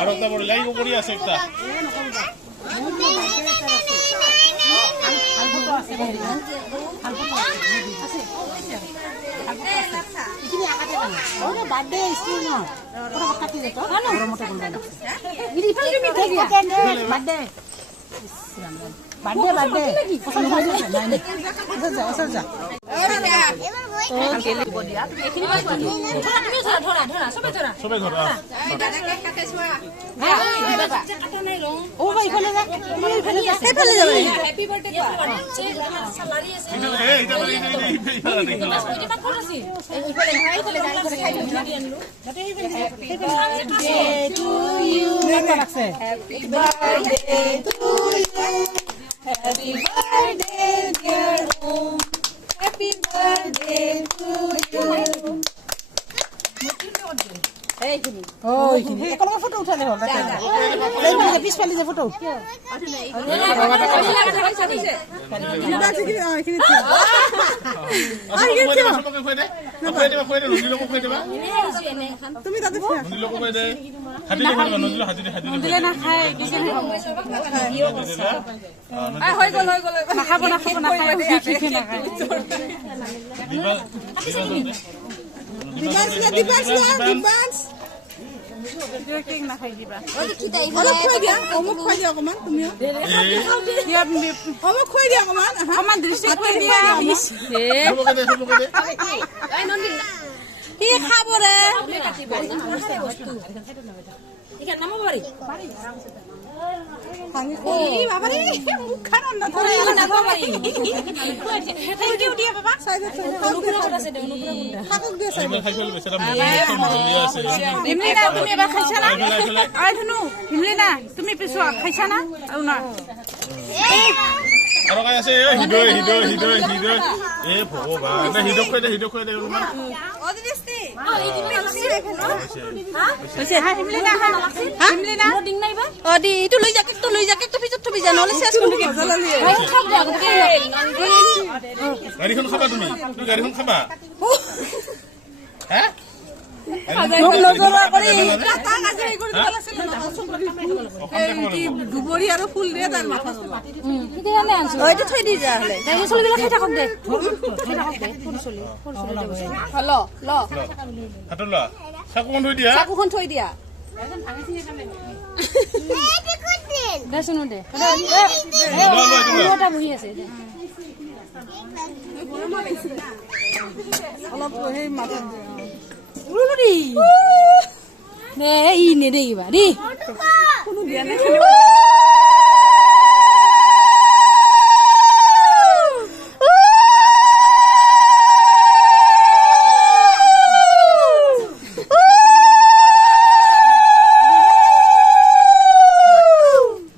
আৰু এটা বড় লাইক কৰি আছে একটা বার্থডে স্কুল না কাটি যেত বার্থডে বার্থডে বার্থডে পছন্দ হয় না আচ্ছা যা সবাই ধরা ও ভাই ইফালে যা ইফালে যা হ্যাপি বার্থডে সালারি আছে টু ইউ রাখছে happy birthday to you happy birthday dear Om happy birthday to you একেলগে ফটো উঠালে হ'ল পিছফালে যে ফটো তুমি তাতে তুমি পিছোৱা খাইছা না আৰু না আৰু কাই আছে হৃদয় হৃদয় হৃদয় হৃদয় এ ভগৱান হৃদয় খুৱাই দে হৃদয় খুৱাই দে গাড়ীখন খাবা তুমি গাড়ীখন খাবা দুবৰি আৰু ফুল দিয়ে তাৰ মাথা থৈ দি যা হলে চলিবিলাক খাই থাকক দে চাকুখন থৈ দিয়া চাকুখন থৈ দিয়া দেচোন দে এটা বহি আছে অলপ সেই মাথা নেদেখিবা দেই কোনো দিয়া নাই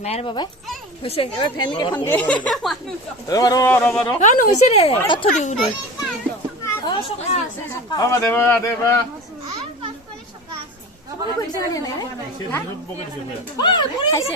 মায়ের বাবা হৈছে এবাৰ ফেন কেখন দিয়ে হৈছে দে তথ্য দিও দে দেবা খাইছে